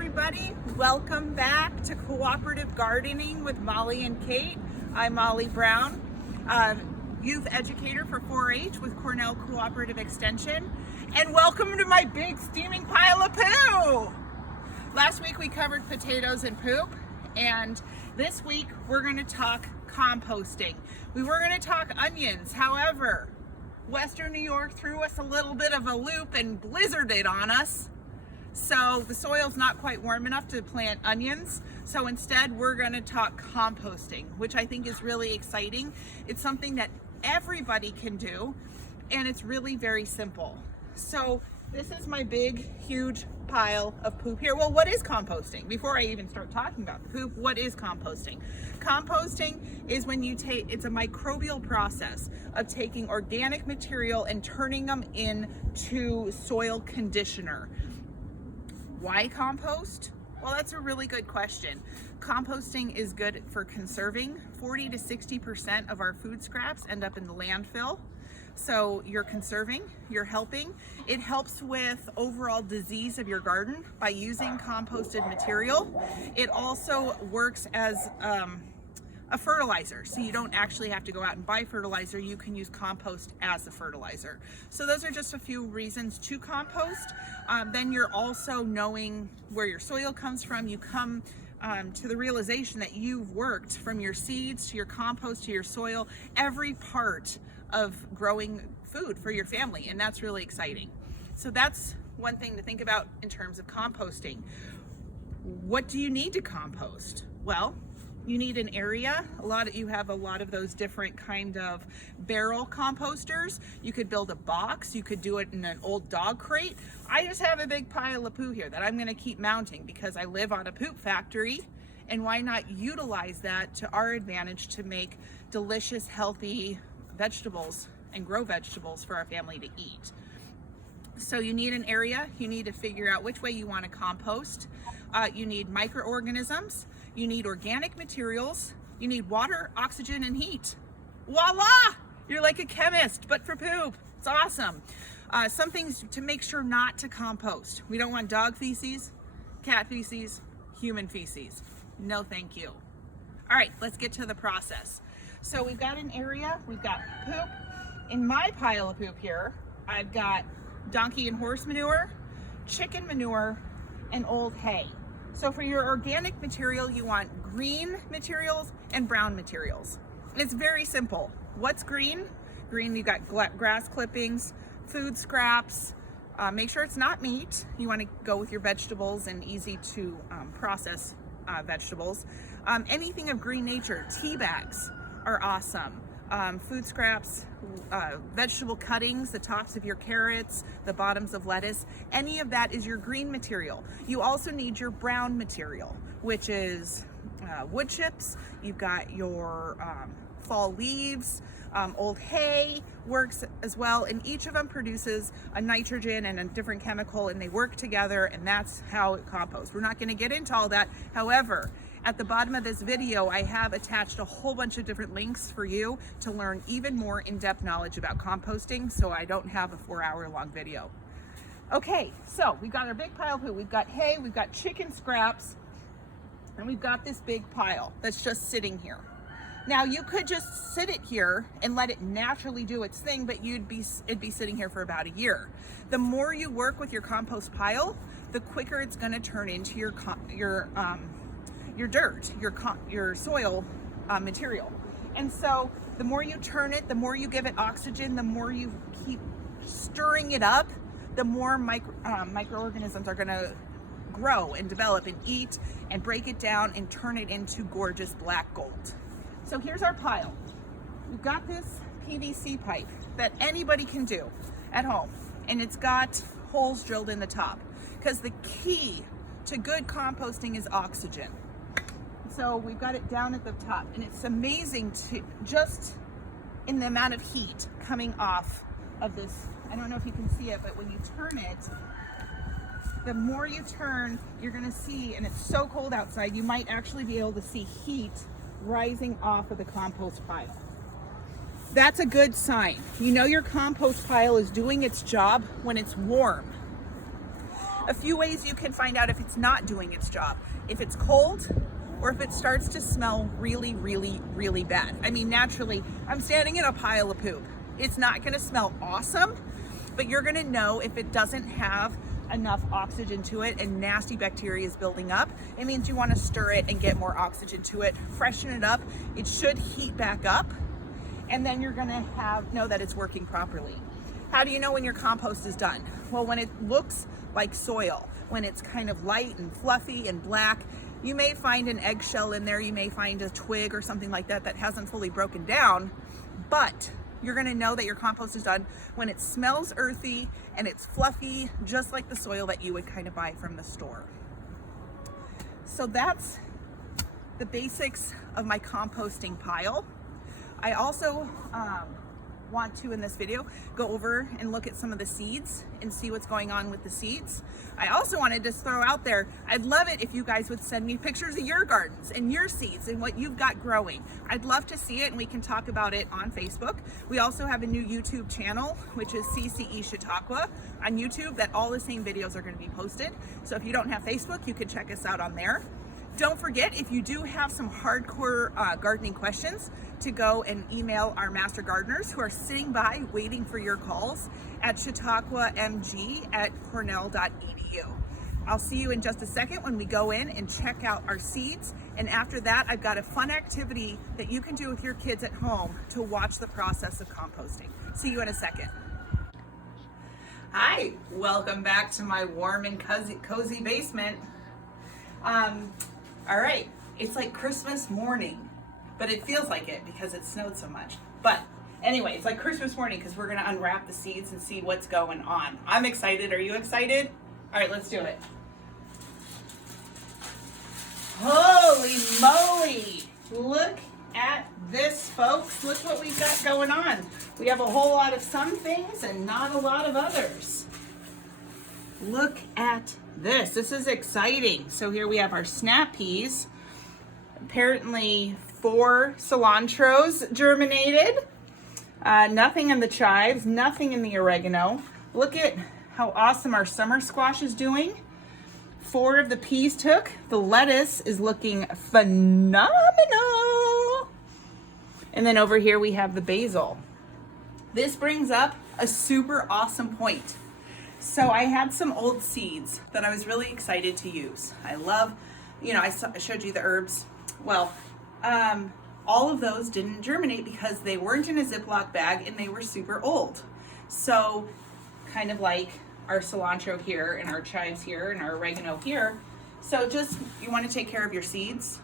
everybody. Welcome back to Cooperative Gardening with Molly and Kate. I'm Molly Brown, youth educator for 4-H with Cornell Cooperative Extension. And welcome to my big steaming pile of poo! Last week we covered potatoes and poop, and this week we're going to talk composting. We were going to talk onions, however, Western New York threw us a little bit of a loop and blizzarded on us. So the soil's not quite warm enough to plant onions. So instead we're going to talk composting, which I think is really exciting. It's something that everybody can do, and it's really very simple. So this is my big, huge pile of poop here. Well, what is composting? Before I even start talking about the poop, what is composting? Composting is when you take, it's a microbial process of taking organic material and turning them into soil conditioner. Why compost? Well, that's a really good question. Composting is good for conserving. 40 to 60% of our food scraps end up in the landfill. So you're conserving, you're helping. It helps with overall disease of your garden by using composted material. It also works as a fertilizer, so you don't actually have to go out and buy fertilizer. You can use compost as a fertilizer. So those are just a few reasons to compost. Then you're also knowing where your soil comes from. You come to the realization that you've worked from your seeds to your compost to your soil, every part of growing food for your family, and that's really exciting. So that's one thing to think about in terms of composting. What do you need to compost? Well, you need an area. You have a lot of those different kind of barrel composters. You could build a box. You could do it in an old dog crate. I just have a big pile of poo here that I'm going to keep mounting because I live on a poop factory, and why not utilize that to our advantage to make delicious, healthy vegetables and grow vegetables for our family to eat. So you need an area. You need to figure out which way you want to compost. You need microorganisms. You need organic materials. You need water, oxygen, and heat. Voila! You're like a chemist, but for poop. It's awesome. Some things to make sure not to compost. We don't want dog feces, cat feces, human feces. No, thank you. All right, let's get to the process. So we've got an area, we've got poop. In my pile of poop here, I've got donkey and horse manure, chicken manure, and old hay. So for your organic material, you want green materials and brown materials. It's very simple. What's green? Green, you've got grass clippings, food scraps. Make sure it's not meat. You want to go with your vegetables and easy to process vegetables. Anything of green nature, tea bags are awesome. Food scraps, vegetable cuttings, the tops of your carrots, the bottoms of lettuce, any of that is your green material. You also need your brown material, which is wood chips. You've got your fall leaves, old hay works as well, and each of them produces a nitrogen and a different chemical, and they work together, and that's how it composts. We're not going to get into all that. However, at the bottom of this video, I have attached a whole bunch of different links for you to learn even more in-depth knowledge about composting, so I don't have a 4-hour-long video. Okay, so we've got our big pile of poo. We've got hay, we've got chicken scraps, and we've got this big pile that's just sitting here. Now, you could just sit it here and let it naturally do its thing, but it'd be sitting here for about a year. The more you work with your compost pile, the quicker it's going to turn into your dirt, your soil material. And so the more you turn it, the more you give it oxygen, the more you keep stirring it up, the more microorganisms are going to grow and develop and eat and break it down and turn it into gorgeous black gold. So here's our pile. We've got this PVC pipe that anybody can do at home, and it's got holes drilled in the top, because the key to good composting is oxygen. So we've got it down at the top, and it's amazing to just in the amount of heat coming off of this. I don't know if you can see it, but when you turn it, the more you turn, you're gonna see, and it's so cold outside, you might actually be able to see heat rising off of the compost pile. That's a good sign. You know your compost pile is doing its job when it's warm. A few ways you can find out if it's not doing its job. If it's cold, or if it starts to smell really, really, really bad. I mean, naturally, I'm standing in a pile of poop. It's not gonna smell awesome, but you're gonna know if it doesn't have enough oxygen to it and nasty bacteria is building up. It means you wanna stir it and get more oxygen to it, freshen it up. It should heat back up, and then you're gonna know that it's working properly. How do you know when your compost is done? Well, when it looks like soil, when it's kind of light and fluffy and black, you may find an eggshell in there, you may find a twig or something like that that hasn't fully broken down, but you're gonna know that your compost is done when it smells earthy and it's fluffy, just like the soil that you would kind of buy from the store. So that's the basics of my composting pile. I also want to, in this video, go over and look at some of the seeds and see what's going on with the seeds. I also wanted to throw out there, I'd love it if you guys would send me pictures of your gardens and your seeds and what you've got growing. I'd love to see it, and we can talk about it on Facebook. We also have a new YouTube channel, which is CCE Chautauqua on YouTube, that all the same videos are going to be posted. So if you don't have Facebook, you can check us out on there. Don't forget, if you do have some hardcore gardening questions, to go and email our master gardeners who are sitting by waiting for your calls at chautauquamg@cornell.edu. I'll see you in just a second when we go in and check out our seeds. And after that, I've got a fun activity that you can do with your kids at home to watch the process of composting. See you in a second. Hi, welcome back to my warm and cozy basement. All right, it's like Christmas morning, but it feels like it because it snowed so much. But anyway, it's like Christmas morning because we're gonna unwrap the seeds and see what's going on. I'm excited. Are you excited? All right, let's do it. Holy moly! Look at this, folks. Look what we've got going on. We have a whole lot of some things and not a lot of others. Look at this. This is exciting. So here we have our snap peas. Apparently 4 cilantros germinated. Nothing in the chives, nothing in the oregano. Look at how awesome our summer squash is doing. 4 of the peas took. The lettuce is looking phenomenal. And then over here we have the basil. This brings up a super awesome point. So I had some old seeds that I was really excited to use. I love, I showed you the herbs. Well, all of those didn't germinate because they weren't in a Ziploc bag and they were super old. So kind of like our cilantro here and our chives here and our oregano here. So just, you want to take care of your seeds.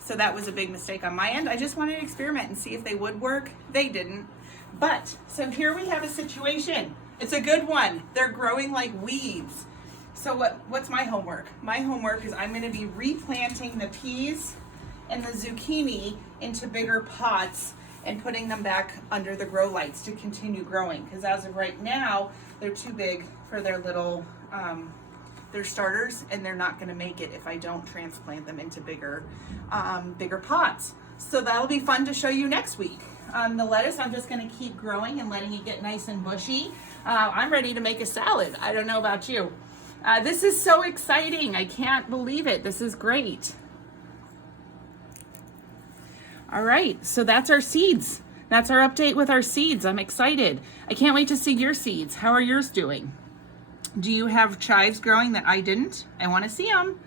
So that was a big mistake on my end. I just wanted to experiment and see if they would work. They didn't. But, so here we have a situation. It's a good one. They're growing like weeds. So what's my homework? My homework is I'm gonna be replanting the peas and the zucchini into bigger pots and putting them back under the grow lights to continue growing. Because as of right now, they're too big for their little, they're starters, and they're not gonna make it if I don't transplant them into bigger pots. So that'll be fun to show you next week. The lettuce, I'm just gonna keep growing and letting it get nice and bushy. I'm ready to make a salad. I don't know about you. This is so exciting. I can't believe it. This is great. All right, so that's our seeds. That's our update with our seeds. I'm excited. I can't wait to see your seeds. How are yours doing? Do you have chives growing that I didn't? I want to see them.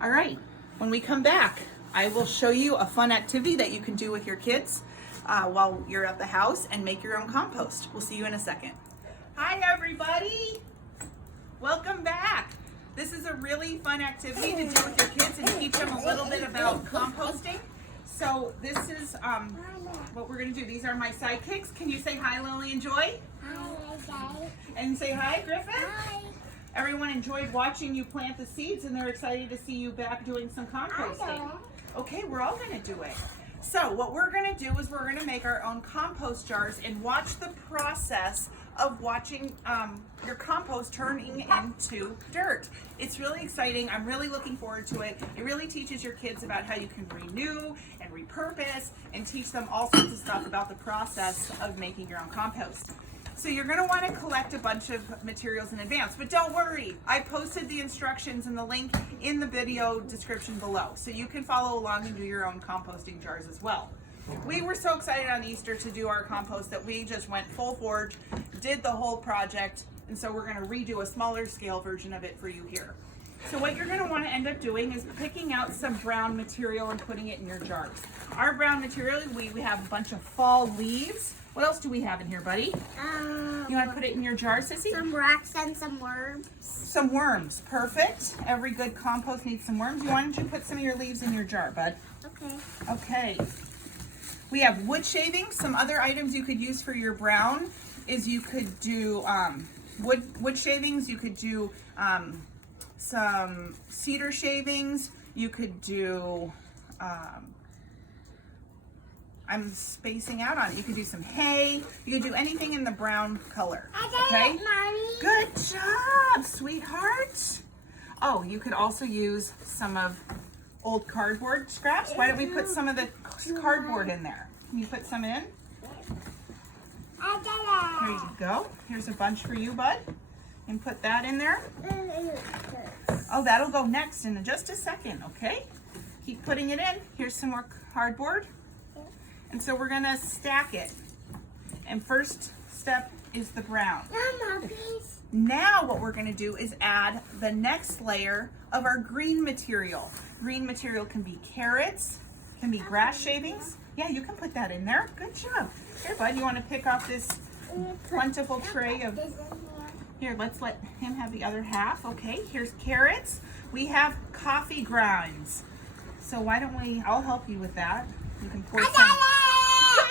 All right, when we come back, I will show you a fun activity that you can do with your kids while you're at the house and make your own compost. We'll see you in a second. Hi, everybody. Welcome back. This is a really fun activity to do with your kids and teach them a little bit about composting. So this is what we're going to do. These are my sidekicks. Can you say hi, Lily and Joy? Hi. And say hi, Griffin. Hi. Everyone enjoyed watching you plant the seeds, and they're excited to see you back doing some composting. Okay, we're all going to do it. So what we're going to do is we're going to make our own compost jars and watch the process of watching your compost turning into dirt. It's really exciting. I'm really looking forward to it. It really teaches your kids about how you can renew and repurpose and teach them all sorts of stuff about the process of making your own compost. So you're going to want to collect a bunch of materials in advance, but don't worry. I posted the instructions and the link in the video description below, so you can follow along and do your own composting jars as well. We were so excited on Easter to do our compost that we just went full forge, did the whole project, and so we're going to redo a smaller scale version of it for you here. So what you're going to want to end up doing is picking out some brown material and putting it in your jars. Our brown material, we have a bunch of fall leaves. What else do we have in here, buddy? You want to put it in your jar, Sissy? Some rocks and some worms. Some worms, perfect. Every good compost needs some worms. Why don't you put some of your leaves in your jar, bud? Okay. Okay. We have wood shavings. Some other items you could use for your brown is you could do wood shavings. You could do some cedar shavings. You could do, I'm spacing out on it. You could do some hay. You could do anything in the brown color. Okay? Mommy. Good job, sweetheart. Oh, you could also use some of old cardboard scraps. Why don't we put some of the cardboard in there? Can you put some in? Here you go. Here's a bunch for you, bud. And put that in there. Oh, that'll go next in just a second, okay? Keep putting it in. Here's some more cardboard. And so we're gonna stack it. And first step is the brown. Mama, please. Now what we're gonna do is add the next layer of our green material. Green material can be carrots, can be grass shavings. Yeah, you can put that in there. Good job. Here, bud, you wanna pick off this plentiful tray of... Here, let's let him have the other half. Okay, here's carrots. We have coffee grounds. So why don't I'll help you with that. You can pour some.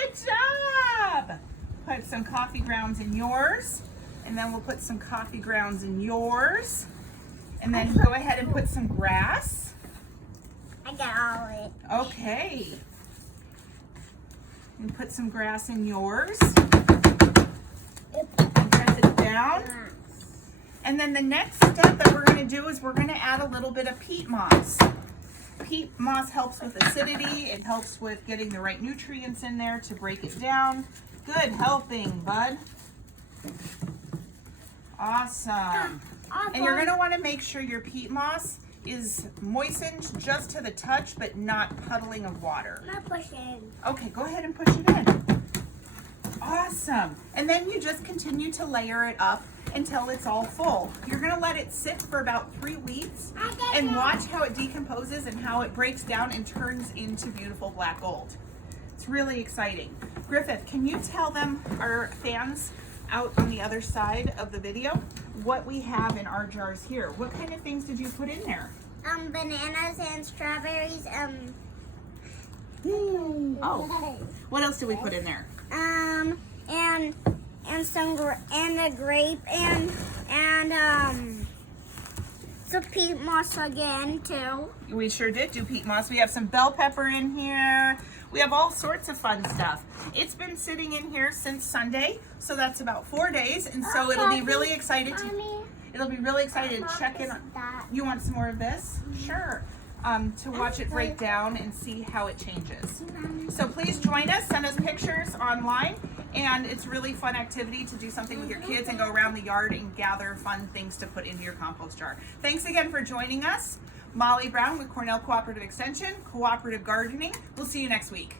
Good job! Put some coffee grounds in yours. And then we'll put some coffee grounds in yours. And then go ahead and put some grass. I got all of it. Okay. And put some grass in yours. And press it down. And then the next step that we're going to do is we're going to add a little bit of peat moss. Peat moss helps with acidity. It helps with getting the right nutrients in there to break it down. Good helping, bud. Awesome. And you're going to want to make sure your peat moss is moistened just to the touch, but not puddling of water. I'm pushing. Okay, go ahead and push it in. Awesome. And then you just continue to layer it up until it's all full. You're gonna let it sit for about 3 weeks and watch how it decomposes and how it breaks down and turns into beautiful black gold. It's really exciting. Griffith, can you tell them, our fans out on the other side of the video, what we have in our jars here? What kind of things did you put in there? Bananas and strawberries. Oh, what else did we put in there? And a grape and some peat moss again too. We sure did do peat moss. We have some bell pepper in here. We have all sorts of fun stuff. It's been sitting in here since Sunday, so that's about 4 days, and so it'll be really excited to. It'll be really excited to check in. You want some more of this? Sure. To watch it break down and see how it changes. So please join us, send us pictures online, and it's a really fun activity to do something with your kids and go around the yard and gather fun things to put into your compost jar. Thanks again for joining us. Molly Brown with Cornell Cooperative Extension, Cooperative Gardening. We'll see you next week.